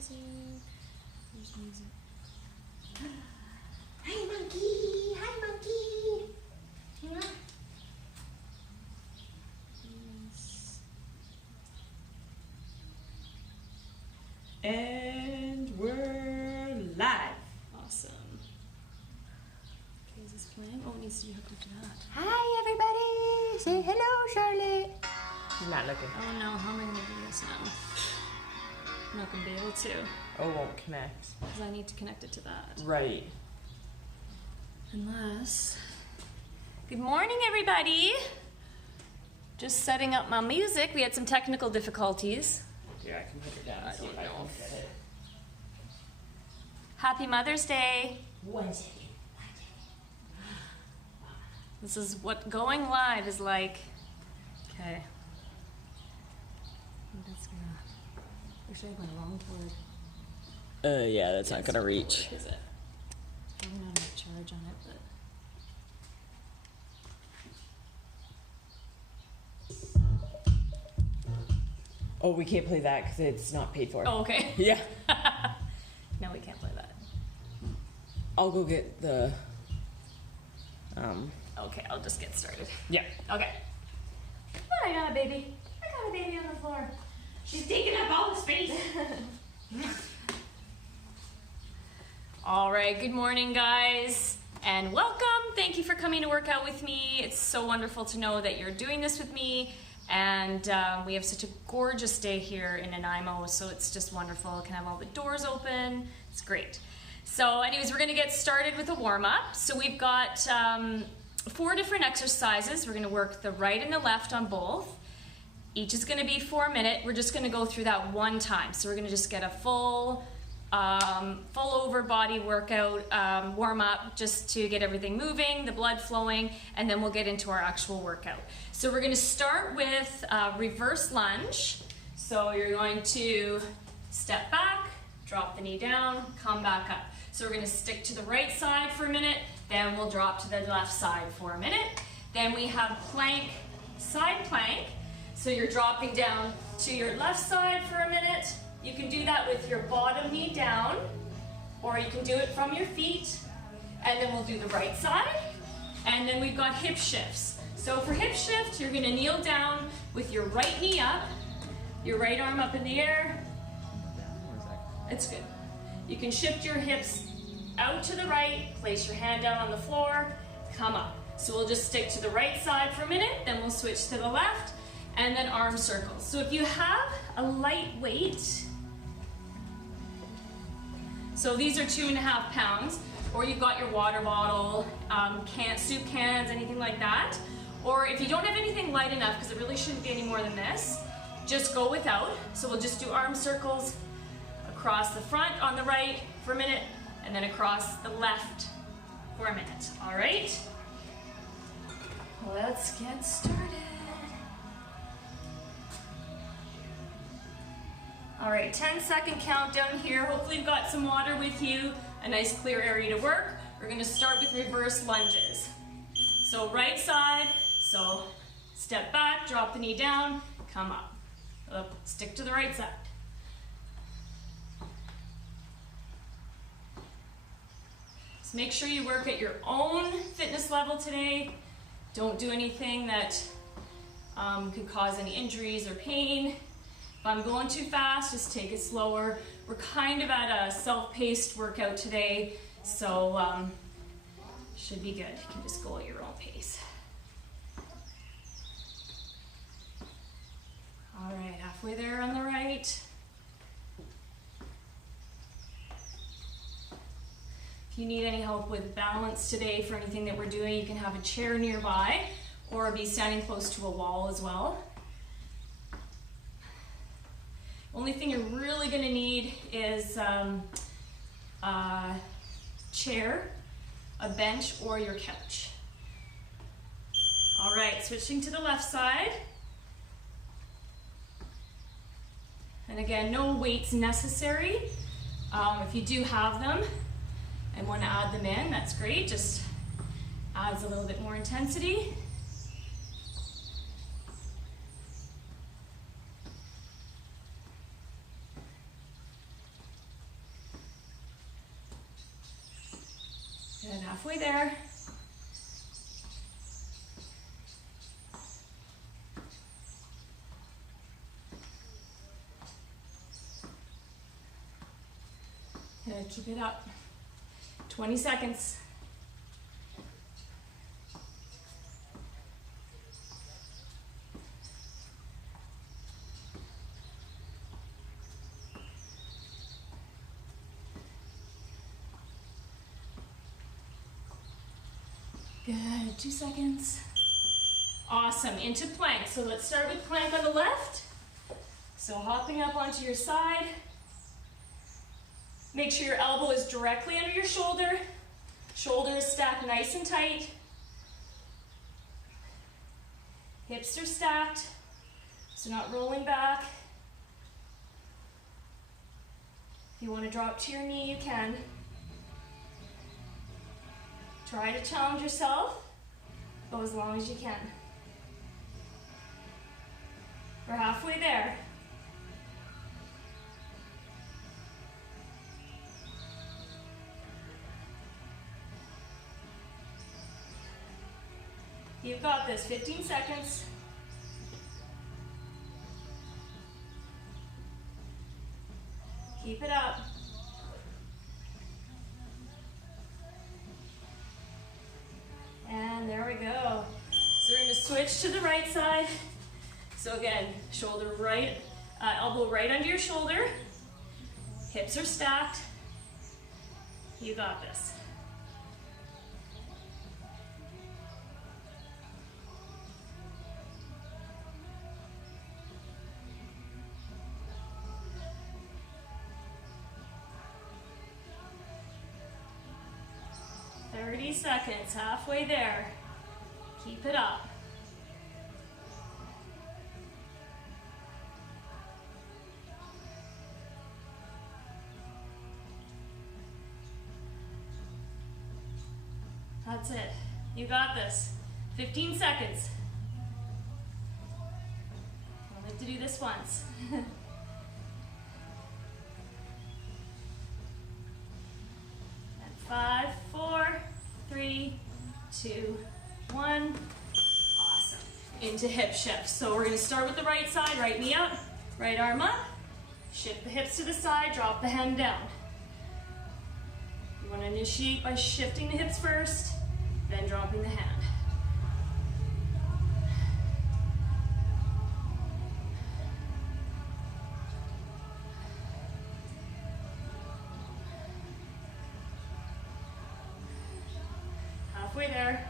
music? Where's music? Hi, monkey! Hi, monkey! Mwah. Yes. And we're live. Awesome. Okay, is this playing? Oh, it needs to be hooked up to that. Hi, everybody! Say hello, Charlotte. She's not looking. Oh no, how am I gonna do this now? I'm not gonna be able to, Oh, won't connect. because I need to connect it to that. Right. Unless... Good morning, everybody! Just setting up my music. We had some technical difficulties. Yeah, I can put her down. I See if don't I know. can get it. Happy Mother's Day! 1 second. This is what going live is like. Okay. That's gonna... Wish I had my long cord. Yeah, that's not gonna reach. Is it? Probably not enough charge on it, but... Oh, we can't play that because it's not paid for. Oh, okay. Yeah. No, we can't play that. I'll go get the. Okay, I'll just get started. Yeah. Okay. Oh, I got a baby. I got a baby on the floor. She's taking up all the space. All right, good morning, guys, and welcome. Thank you for coming to work out with me. It's so wonderful to know that you're doing this with me, and we have such a gorgeous day here in Nanaimo, so it's just wonderful. I can have all the doors open. It's great. So anyways, we're gonna get started with a warm-up. So we've got 4 different exercises. We're gonna work the right and the left on both. Each is gonna be for a minute. We're just gonna go through that one time. So we're gonna just get a full over body workout, warm up, just to get everything moving, the blood flowing, and then we'll get into our actual workout. So we're gonna start with reverse lunge. So you're going to step back, drop the knee down, come back up. So we're gonna stick to the right side for a minute, then we'll drop to the left side for a minute. Then we have plank, side plank. So you're dropping down to your left side for a minute. You can do that with your bottom knee down, or you can do it from your feet. And then we'll do the right side. And then we've got hip shifts. So for hip shift, you're gonna kneel down with your right knee up, your right arm up in the air. It's good. You can shift your hips out to the right, place your hand down on the floor, come up. So we'll just stick to the right side for a minute, then we'll switch to the left, and then arm circles. So if you have a light weight, so these are 2.5 pounds, or you've got your water bottle, soup cans, anything like that. Or if you don't have anything light enough, because it really shouldn't be any more than this, just go without. So we'll just do arm circles across the front on the right for a minute, and then across the left for a minute. All right? Let's get started. All right, 10-second countdown here. Hopefully you've got some water with you, a nice clear area to work. We're gonna start with reverse lunges. So right side, so step back, drop the knee down, come up. Stick to the right side. So make sure you work at your own fitness level today. Don't do anything that could cause any injuries or pain. If I'm going too fast, just take it slower. We're kind of at a self-paced workout today, so should be good. You can just go at your own pace. All right, halfway there on the right. If you need any help with balance today for anything that we're doing, you can have a chair nearby or be standing close to a wall as well. Only thing you're really gonna need is a chair, a bench, or your couch. All right, switching to the left side. And again, no weights necessary. If you do have them and want to add them in, that's great. Just adds a little bit more intensity. halfway there. Good, keep it up. 20 seconds. Good, 2 seconds. Awesome, into plank. So let's start with plank on the left. So hopping up onto your side. Make sure your elbow is directly under your shoulder. Shoulder is stacked nice and tight. Hips are stacked, so not rolling back. If you want to drop to your knee, you can. Try to challenge yourself, go as long as you can. We're halfway there. You've got this, 15 seconds. Keep it up. And there we go. So we're gonna switch to the right side. So again, shoulder right, elbow right under your shoulder. Hips are stacked. You got this. Seconds, halfway there. Keep it up. That's it. You got this. 15 seconds. I like to do this once. And 5, 4, 3, 2, 1. Awesome. Into hip shift. So we're going to start with the right side, right knee up, right arm up. Shift the hips to the side, drop the hand down. You want to initiate by shifting the hips first, then dropping the hand. Halfway there.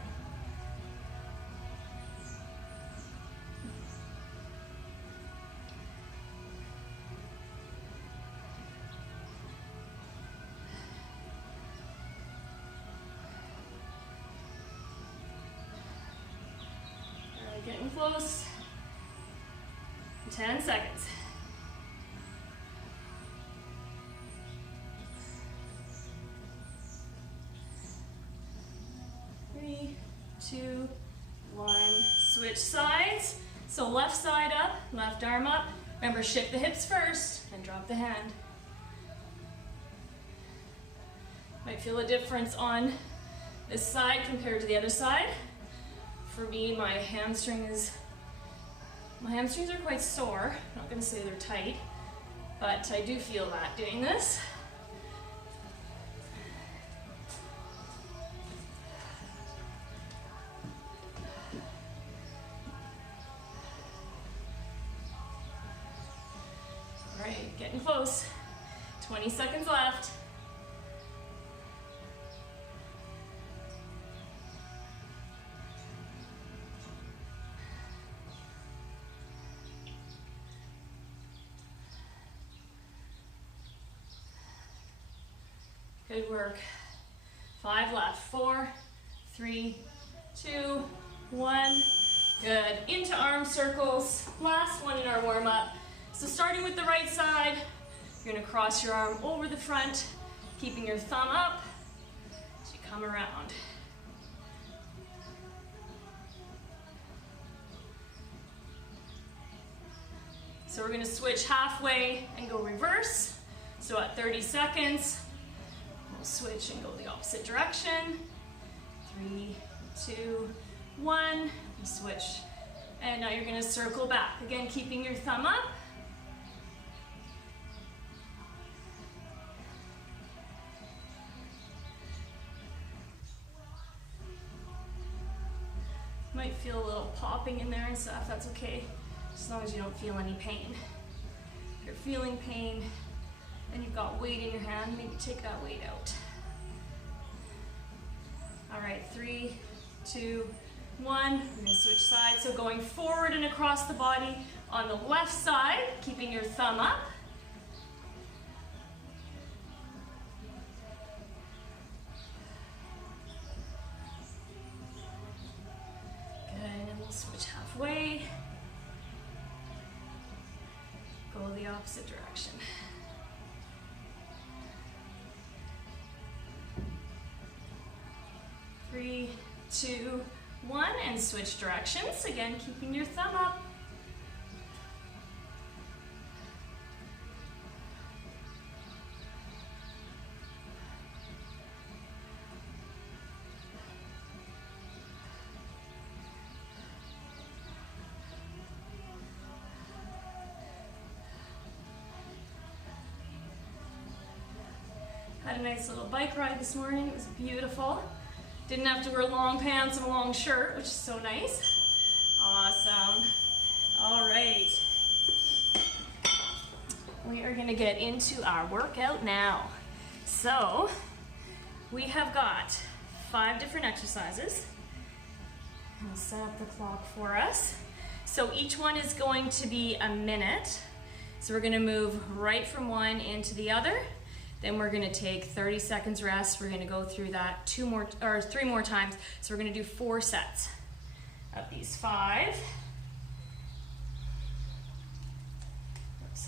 Getting close. 10 seconds. Three, two, one. Switch sides. So left side up, left arm up. Remember, shift the hips first and drop the hand. Might feel a difference on this side compared to the other side. For me, my hamstrings are quite sore. I'm not gonna say they're tight, but I do feel that doing this. All right, getting close. 20 seconds left. Good work. 5 left. 4, 3, 2, 1. Good. Into arm circles. Last one in our warm up. So starting with the right side, you're going to cross your arm over the front, keeping your thumb up as you come around. So we're going to switch halfway and go reverse. So at 30 seconds, we'll switch and go the opposite direction. 3, 2, 1. We switch. And now you're gonna circle back. Again, keeping your thumb up. Might feel a little popping in there and stuff, that's okay. As long as you don't feel any pain. If you're feeling pain and you've got weight in your hand, maybe take that weight out. All right, 3, 2, 1. We're gonna switch sides. So going forward and across the body on the left side, keeping your thumb up. Good, and we'll switch halfway. Go the opposite direction. Three, 2, 1, and switch directions. Again, keeping your thumb up. Had a nice little bike ride this morning. It was beautiful. Didn't have to wear long pants and a long shirt, which is so nice. Awesome. All right. We are gonna get into our workout now. So, we have got 5 different exercises. I'll set up the clock for us. So each one is going to be a minute. So we're gonna move right from one into the other. Then we're gonna take 30 seconds rest. We're gonna go through that 3 more times. So we're gonna do 4 sets of these 5. Oops.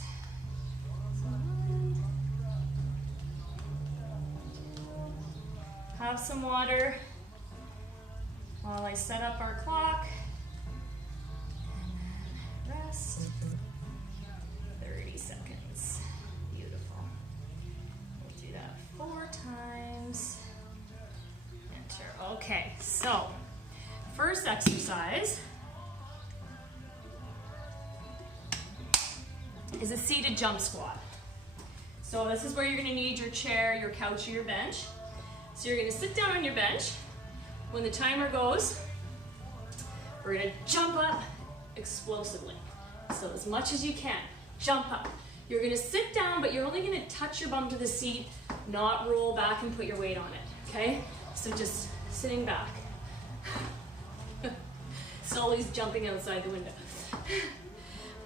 Have some water while I set up our clock. And then rest. 30 seconds. 4 times. Enter. Okay, so first exercise is a seated jump squat. So this is where you're going to need your chair, your couch, or your bench. So you're going to sit down on your bench. When the timer goes, we're going to jump up explosively. So as much as you can, jump up. You're gonna sit down, but you're only gonna touch your bum to the seat, not roll back and put your weight on it, okay? So just sitting back. Sully's jumping outside the window.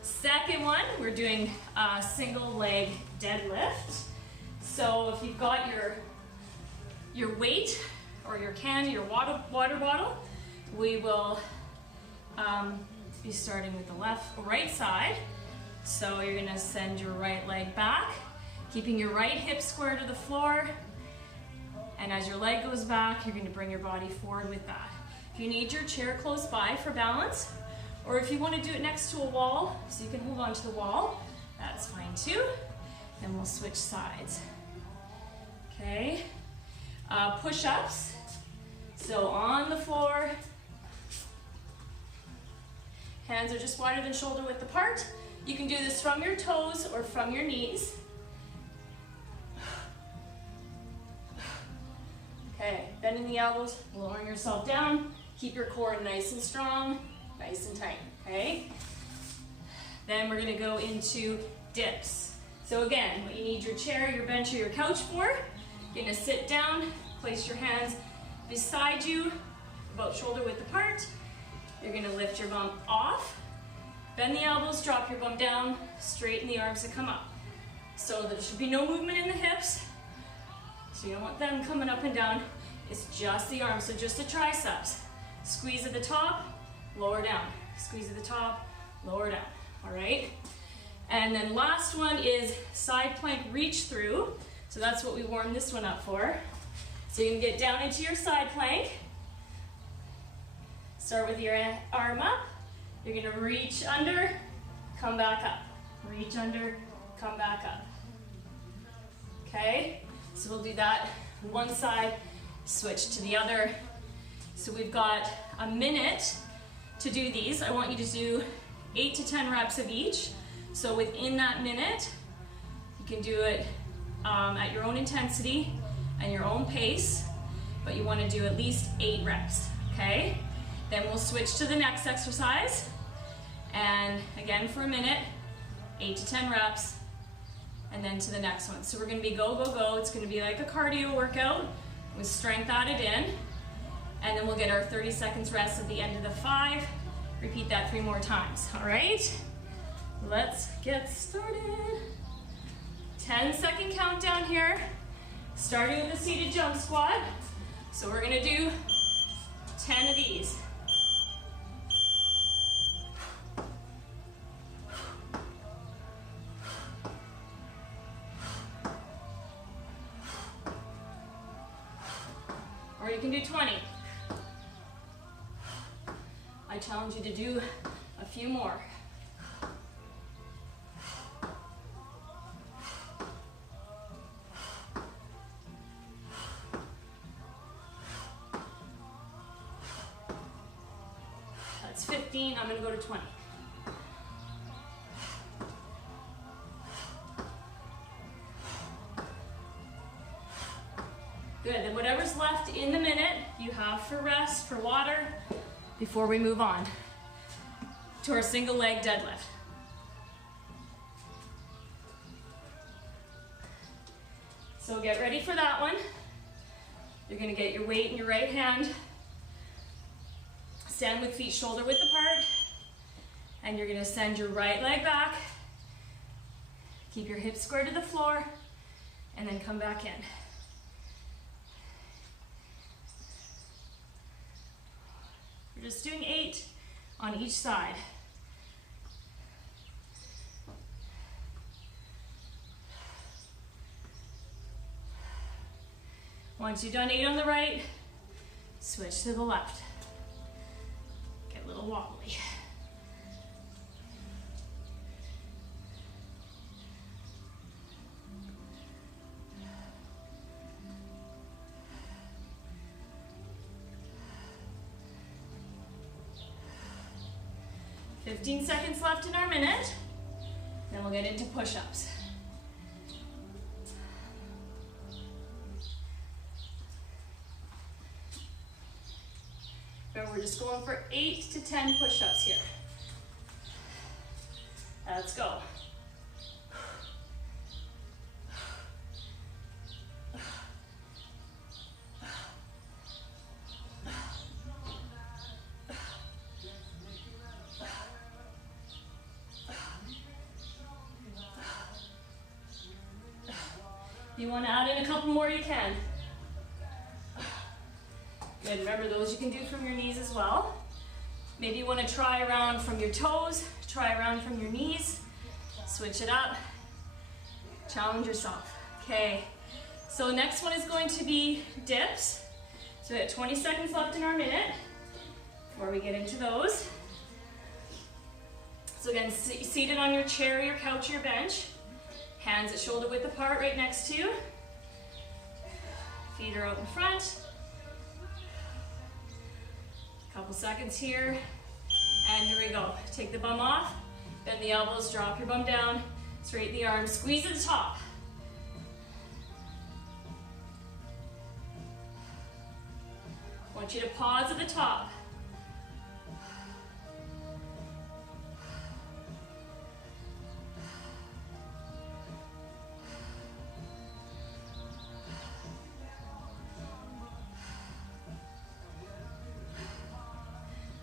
Second one, we're doing a single leg deadlift. So if you've got your weight or your can, your water bottle, we will be starting with the right side. So you're gonna send your right leg back, keeping your right hip square to the floor. And as your leg goes back, you're gonna bring your body forward with that. If you need your chair close by for balance, or if you wanna do it next to a wall, so you can hold on to the wall, that's fine too. Then we'll switch sides. Okay, push-ups. So on the floor, hands are just wider than shoulder width apart. You can do this from your toes or from your knees. Okay, bending the elbows, lowering yourself down. Keep your core nice and strong, nice and tight, okay? Then we're gonna go into dips. So again, what you need your chair, your bench, or your couch for, you're gonna sit down, place your hands beside you, about shoulder width apart. You're gonna lift your bum off. Bend the elbows, drop your bum down, straighten the arms to come up. So there should be no movement in the hips. So you don't want them coming up and down. It's just the arms, so just the triceps. Squeeze at the top, lower down. Squeeze at the top, lower down, all right? And then last one is side plank reach through. So that's what we warmed this one up for. So you can get down into your side plank. Start with your arm up. You're gonna reach under, come back up. Reach under, come back up. Okay, so we'll do that one side, switch to the other. So we've got a minute to do these. I want you to do 8 to 10 reps of each. So within that minute, you can do it at your own intensity and your own pace, but you want to do at least 8 reps, okay? Then we'll switch to the next exercise, and again for a minute, 8 to 10 reps, and then to the next one. So we're going to be go, go, go. It's going to be like a cardio workout with strength added in, and then we'll get our 30 seconds rest at the end of the 5. Repeat that 3 more times, all right? Let's get started. 10-second countdown here, starting with the seated jump squat. So we're gonna do 10 of these. Or you can do 20. I challenge you to do a few more. That's 15, I'm gonna go to 20. Good, then whatever's left in the minute, you have for rest, for water, before we move on to our single leg deadlift. So get ready for that one. You're gonna get your weight in your right hand, stand with feet shoulder width apart, and you're gonna send your right leg back, keep your hips square to the floor, and then come back in. We're just doing 8 on each side. Once you've done 8 on the right, switch to the left. Get a little wobbly. Fifteen seconds left in our minute, then we'll get into push-ups. And we're just going for 8 to 10 push-ups here. Let's go. If you want to add in a couple more, you can. Good, remember those you can do from your knees as well. Maybe you want to try around from your toes, try around from your knees, switch it up, challenge yourself. Okay, so next one is going to be dips. So we have 20 seconds left in our minute before we get into those. So again, seated on your chair, your couch, your bench. Hands at shoulder width apart right next to you. Feet are out in front. Couple seconds here. And here we go. Take the bum off, bend the elbows, drop your bum down, straighten the arms, squeeze at the top. I want you to pause at the top.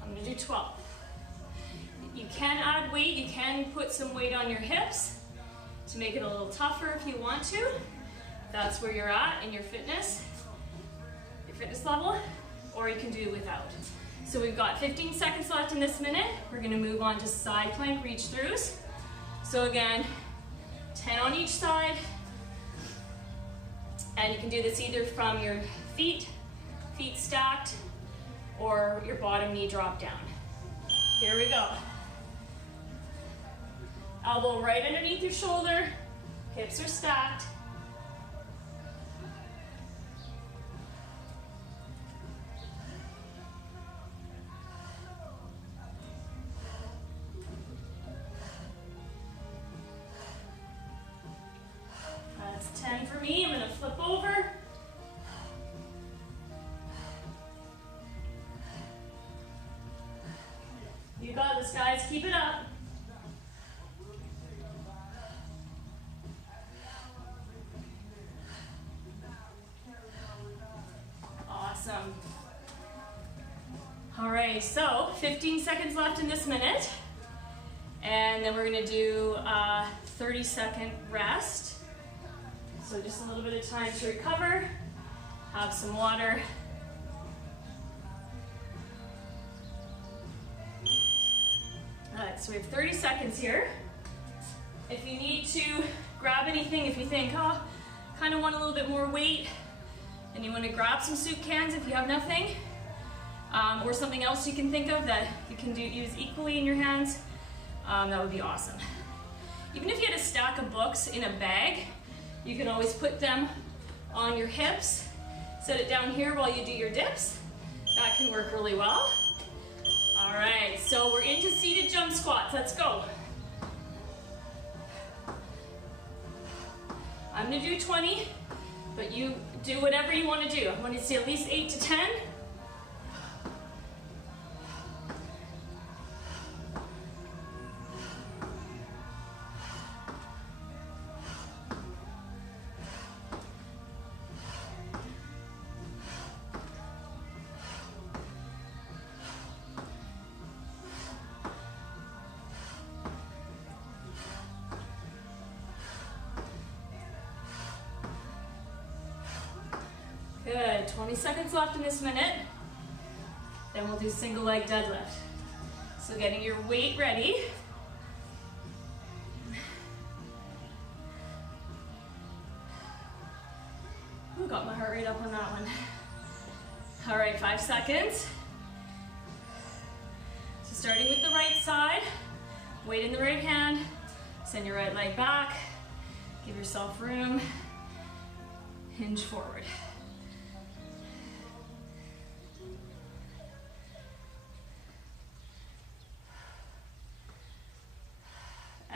I'm going to do 12. You can add weight, you can put some weight on your hips to make it a little tougher if you want to. That's where you're at in your fitness level, or you can do without. So we've got 15 seconds left in this minute. We're going to move on to side plank reach throughs. So again, 10 on each side. And you can do this either from your feet stacked, or your bottom knee drop down. Here we go. Elbow right underneath your shoulder, hips are stacked. me. I'm gonna flip over. You got this, guys. Keep it up. Awesome. All right, so 15 seconds left in this minute. And then we're gonna do a 30-second rest. So just a little bit of time to recover, have some water. All right, so we have 30 seconds here. If you need to grab anything, if you think, oh, kind of want a little bit more weight, and you want to grab some soup cans if you have nothing, or something else you can think of that you can use equally in your hands, that would be awesome. Even if you had a stack of books in a bag, you can always put them on your hips, set it down here while you do your dips. That can work really well. All right, so we're into seated jump squats. Let's go. I'm gonna do 20, but you do whatever you want to do. I want you to see at least 8 to 10. Good, 20 seconds left in this minute. Then we'll do single leg deadlift. So getting your weight ready. Ooh, got my heart rate up on that one. All right, 5 seconds. So starting with the right side, weight in the right hand, send your right leg back, give yourself room, hinge forward.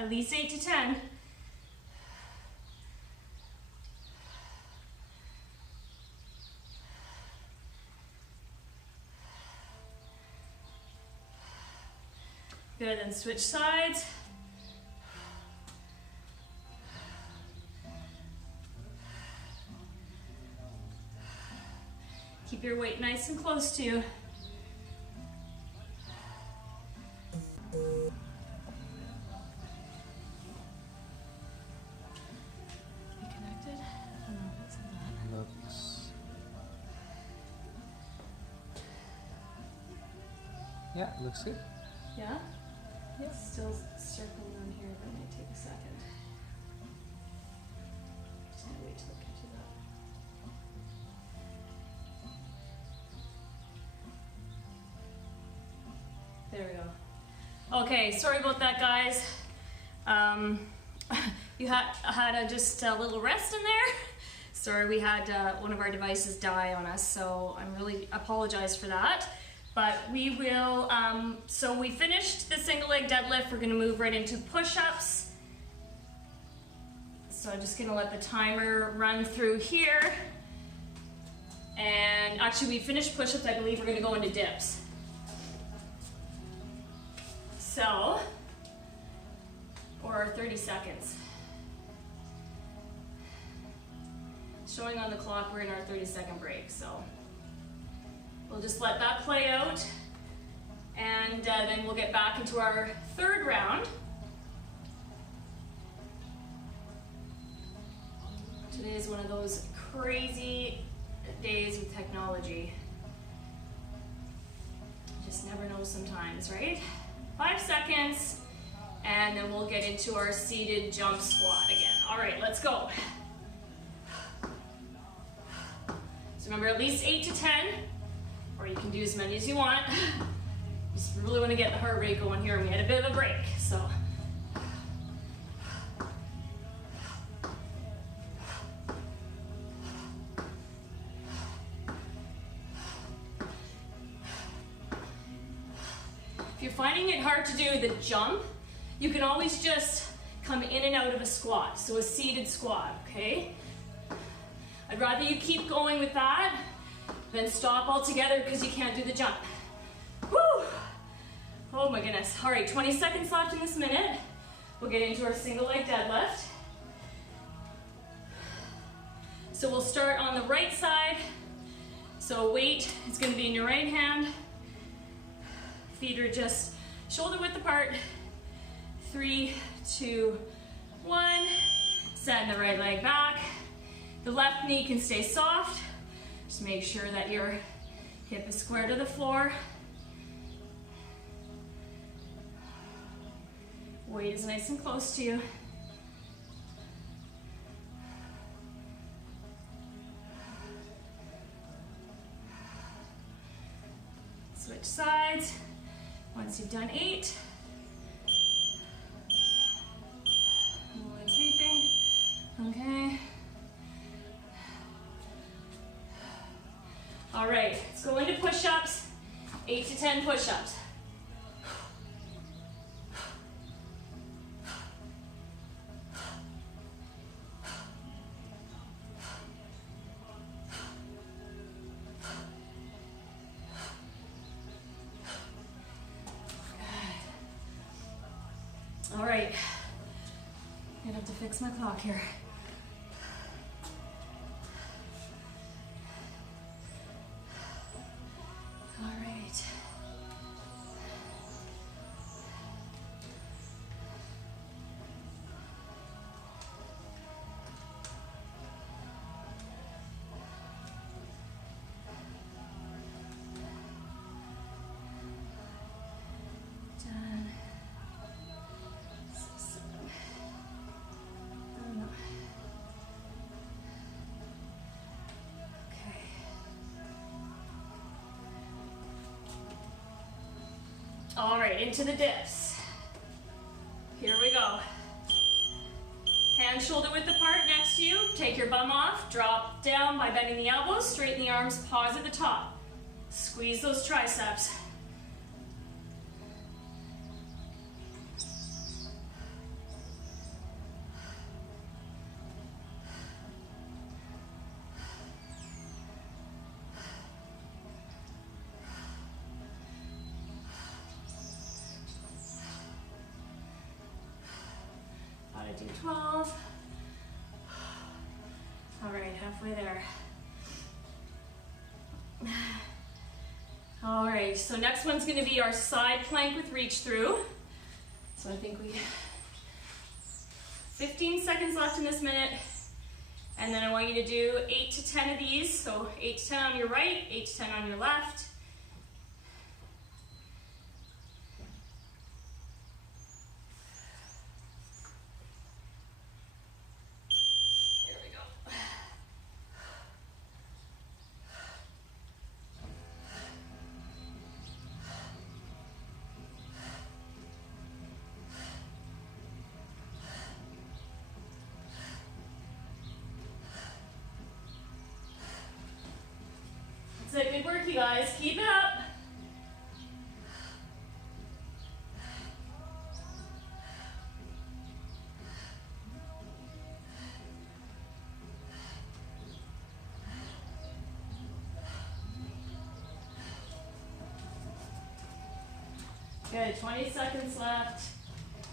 At least 8 to 10. Good, and switch sides. Keep your weight nice and close to you. Yeah, looks good. Yeah? It's still circling on here, but it might take a second. Just gonna wait till it catches up. There we go. Okay, sorry about that, guys. You had just a little rest in there. Sorry, we had one of our devices die on us, so I'm really apologize for that. But we will, so we finished the single leg deadlift. We're gonna move right into push-ups. So I'm just gonna let the timer run through here. And actually we finished push-ups, I believe we're gonna go into dips. So, or 30 seconds. Showing on the clock, we're in our 30-second break, so. We'll just let that play out, and then we'll get back into our third round. Today is one of those crazy days with technology. You just never know sometimes, right? 5 seconds, and then we'll get into our seated jump squat again. All right, let's go. So remember, at least 8 to 10. Or you can do as many as you want. Just really want to get the heart rate going here. We had a bit of a break, so. If you're finding it hard to do the jump, you can always just come in and out of a squat. So a seated squat, okay? I'd rather you keep going with that than stop altogether because you can't do the jump. Woo! Oh my goodness. All right, 20 seconds left in this minute. We'll get into our single leg deadlift. So we'll start on the right side. So weight is going to be in your right hand. Feet are just shoulder width apart. 3, 2, 1. Send the right leg back. The left knee can stay soft. Just make sure that your hip is square to the floor. Weight is nice and close to you. Switch sides. Once you've done 8. Leg sweeping. Okay. All right, let's go into push-ups. 8 to 10 push-ups. All right, I'm gonna have to fix my clock here. All right. Done. Okay. All right, into the dips. Here we go. Hands shoulder width apart next to you. Take your bum off, drop down by bending the elbows, straighten the arms, pause at the top. Squeeze those triceps. Do 12. All right, halfway there. All right, so next one's going to be our side plank with reach through. So I think we 15 seconds left in this minute. And then I want you to do 8 to 10 of these. So 8 to 10 on your right, 8 to 10 on your left. So good work, you guys. Keep it up. Good, 20 seconds left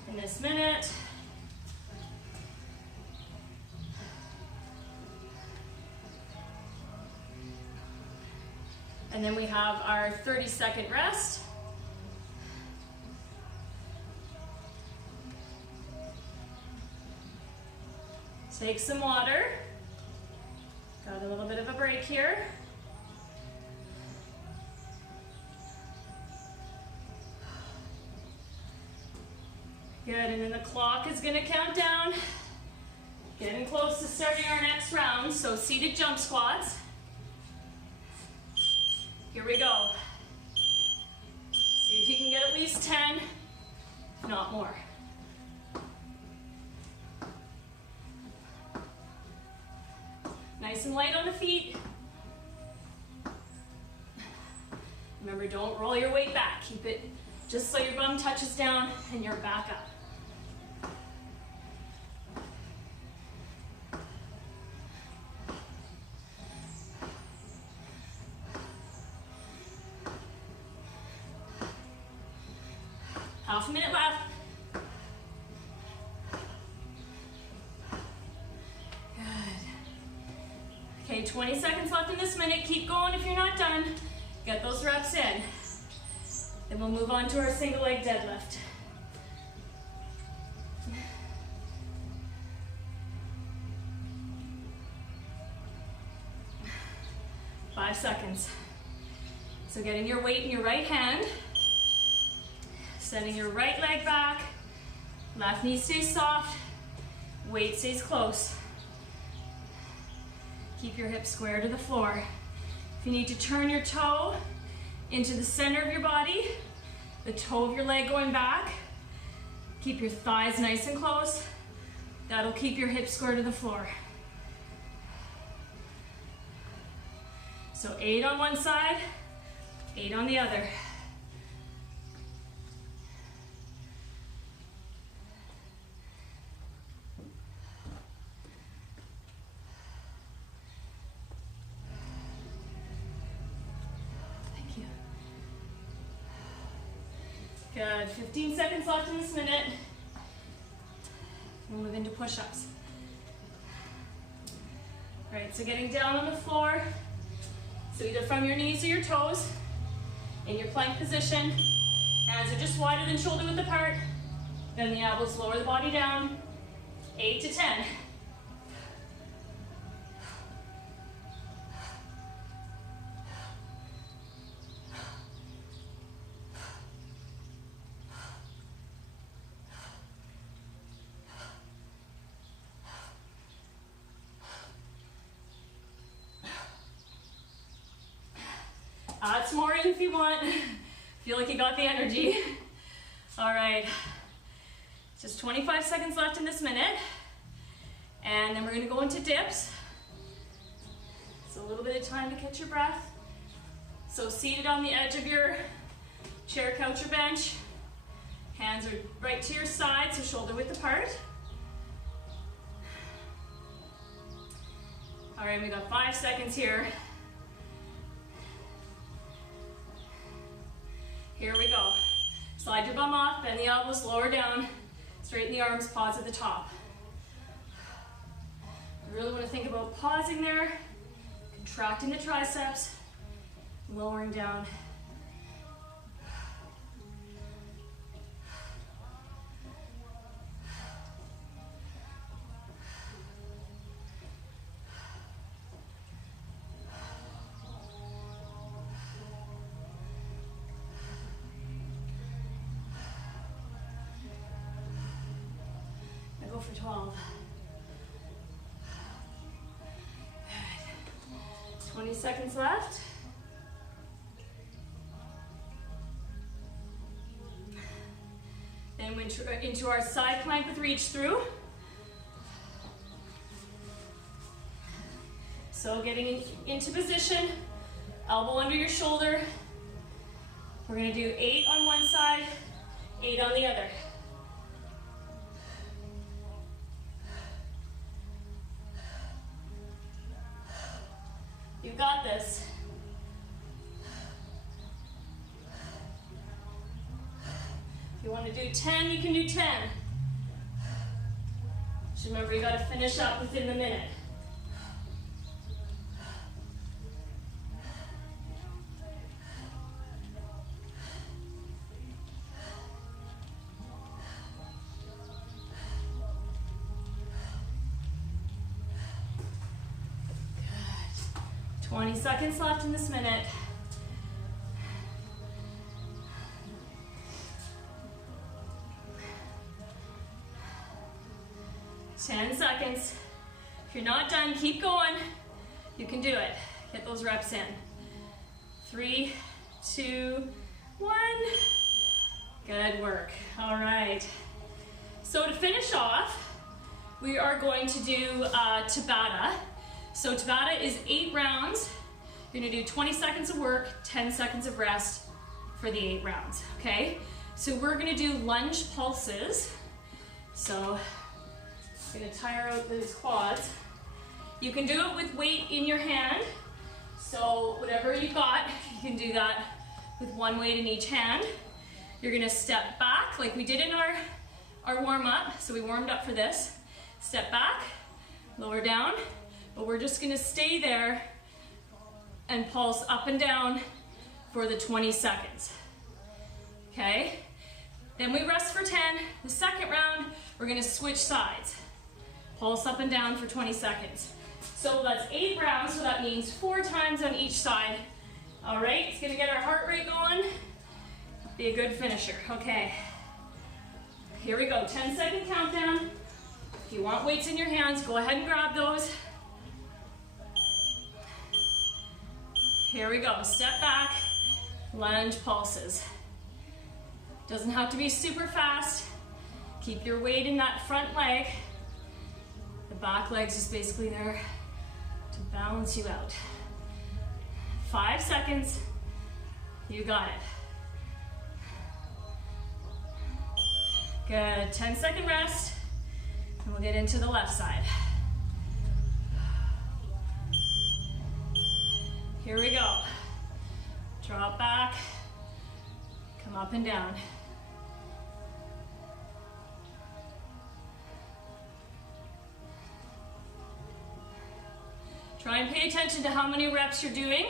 in this minute. And then we have our 30-second rest. Take some water. Got a little bit of a break here. Good, and then the clock is gonna count down. Getting close to starting our next round, so seated jump squats. Here we go. See if you can get at least 10, if not more. Nice and light on the feet. Remember, don't roll your weight back. Keep it just so your bum touches down and you're back up. Half a minute left. Good. Okay, 20 seconds left in this minute. Keep going if you're not done. Get those reps in. Then we'll move on to our single leg deadlift. Five seconds. So getting your weight in your right hand, sending your right leg back, left knee stays soft, weight stays close. Keep your hips square to the floor. If you need to turn your toe into the center of your body, the toe of your leg going back, keep your thighs nice and close. That'll keep your hips square to the floor. So 8 on one side, 8 on the other. Thank you. Good, 15 seconds left in this minute. We'll move into push-ups. All right, so getting down on the floor. So either from your knees or your toes, in your plank position, hands are just wider than shoulder width apart, then the elbows lower the body down, 8 to 10. Add some more in if you want. Feel like you got the energy. All right, just 25 seconds left in this minute. And then we're gonna go into dips. So a little bit of time to catch your breath. So seated on the edge of your chair, couch, or bench. Hands are right to your side, so shoulder width apart. All right, we got 5 seconds here. Here we go. Slide your bum off, bend the elbows, lower down, straighten the arms, pause at the top. You really want to think about pausing there, contracting the triceps, lowering down. Go for 12. Good. 20 seconds left. Then into our side plank with reach through. So getting into position, elbow under your shoulder. We're going to do 8 on one side, 8 on the other. You got this. If you want to do 10, you can do 10. Just remember, you got to finish up within the minute. Good. 20 seconds left in this minute. Ten seconds. If you're not done, keep going. You can do it. Get those reps in. 3, 2, 1. Good work. All right. So to finish off, we are going to do Tabata. So Tabata is 8 rounds. You're gonna do 20 seconds of work, 10 seconds of rest for the 8 rounds, okay? So we're gonna do lunge pulses. So I'm gonna tire out those quads. You can do it with weight in your hand. So whatever you got, you can do that with one weight in each hand. You're gonna step back like we did in our warm-up. So we warmed up for this. Step back, lower down, but we're just gonna stay there and pulse up and down for the 20 seconds. Okay? Then we rest for 10. The second round, we're gonna switch sides. Pulse up and down for 20 seconds. So that's 8 rounds, so that means 4 times on each side. All right, it's gonna get our heart rate going. Be a good finisher, okay. Here we go, 10-second countdown. If you want weights in your hands, go ahead and grab those. Here we go, step back, lunge pulses. Doesn't have to be super fast. Keep your weight in that front leg. The back leg's just basically there to balance you out. 5 seconds, you got it. Good, 10-second rest, and we'll get into the left side. Here we go. Drop back, come up and down. Try and pay attention to how many reps you're doing.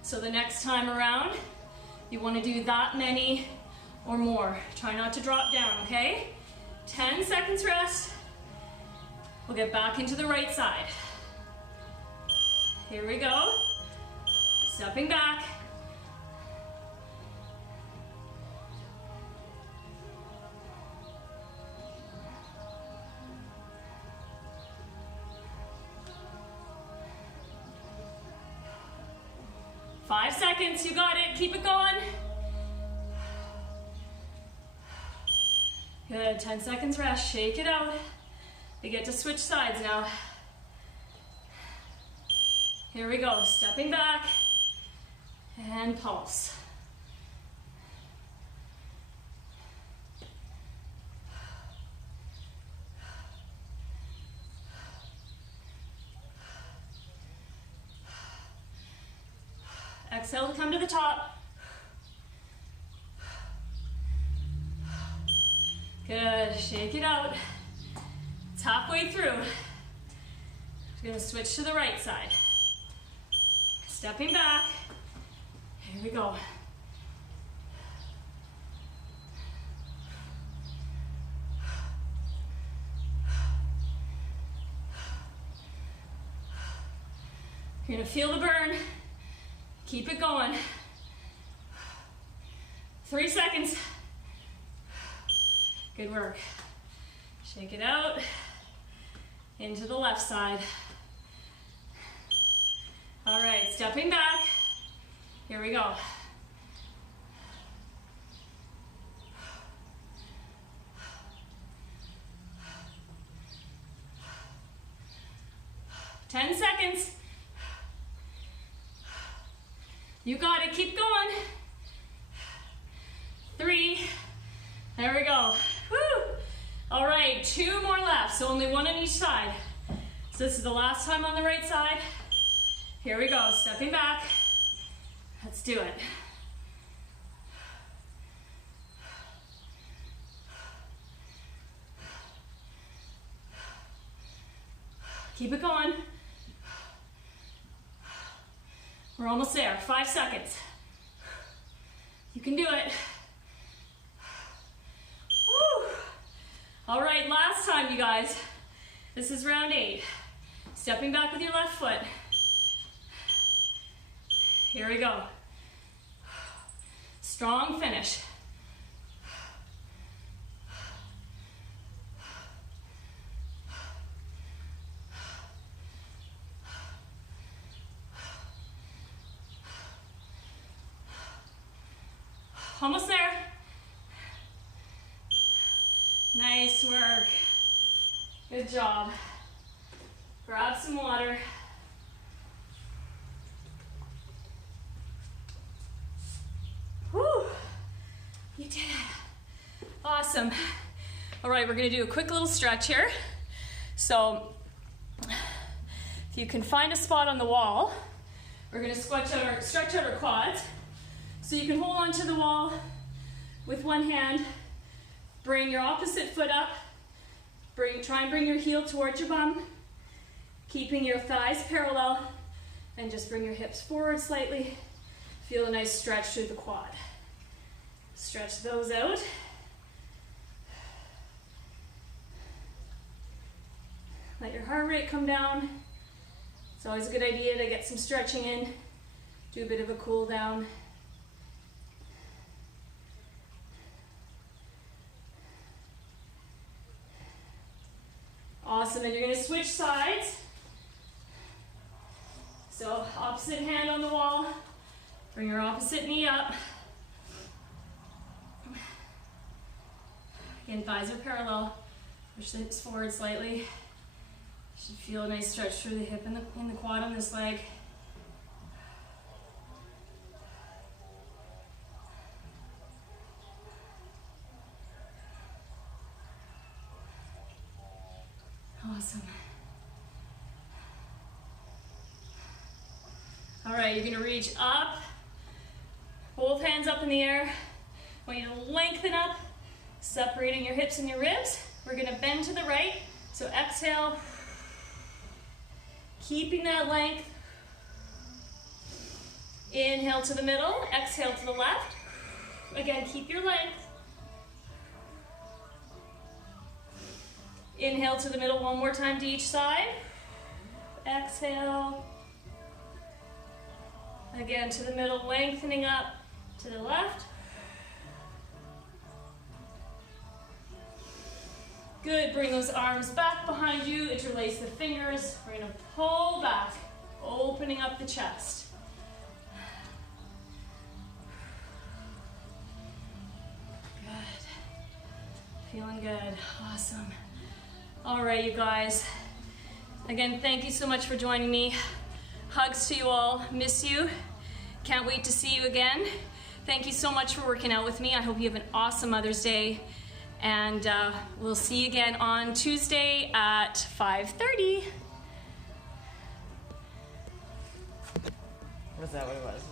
So the next time around, you want to do that many or more. Try not to drop down, okay? 10 seconds rest. We'll get back into the right side. Here we go. Stepping back. Five seconds, you got it, keep it going. Good, 10 seconds rest, shake it out. We get to switch sides now. Here we go, stepping back and pulse. Exhale to come to the top. Good, shake it out. It's halfway through. We're gonna switch to the right side. Stepping back. Here we go. You're gonna feel the burn. Keep it going. 3 seconds. Good work. Shake it out. Into the left side. All right, stepping back. Here we go. Ten seconds. You got it, keep going. 3, there we go. Woo! All right, 2 more left, so only 1 on each side. So this is the last time on the right side. Here we go, stepping back. Let's do it. Keep it going. We're almost there, 5 seconds. You can do it. Woo. All right, last time, you guys. This is round 8. Stepping back with your left foot. Here we go. Strong finish. Almost there. Nice work. Good job. Grab some water. Whew. You did it. Awesome. All right, we're gonna do a quick little stretch here. So if you can find a spot on the wall, we're gonna stretch out our quads. So you can hold onto the wall, With one hand, bring your opposite foot up. Try and bring your heel towards your bum, keeping your thighs parallel, and just bring your hips forward slightly. Feel a nice stretch through the quad. Stretch those out. Let your heart rate come down. It's always a good idea to get some stretching in, do a bit of a cool down. Awesome, and you're gonna switch sides. So opposite hand on the wall, bring your opposite knee up. Again, thighs are parallel. Push the hips forward slightly. Should feel a nice stretch through the hip and the quad on this leg. Awesome. All right, you're gonna reach up, both hands up in the air. I want you to lengthen up, separating your hips and your ribs. We're gonna bend to the right, so exhale, keeping that length. Inhale to the middle, exhale to the left. Again, keep your length. Inhale to the middle one more time to each side. Exhale. Again, to the middle, lengthening up to the left. Good, bring those arms back behind you, interlace the fingers. We're gonna pull back, opening up the chest. Good, feeling good, awesome. All right, you guys. Again, thank you so much for joining me. Hugs to you all, miss you. Can't wait to see you again. Thank you so much for working out with me. I hope you have an awesome Mother's Day. And we'll see you again on Tuesday at 5:30. Was that what it was?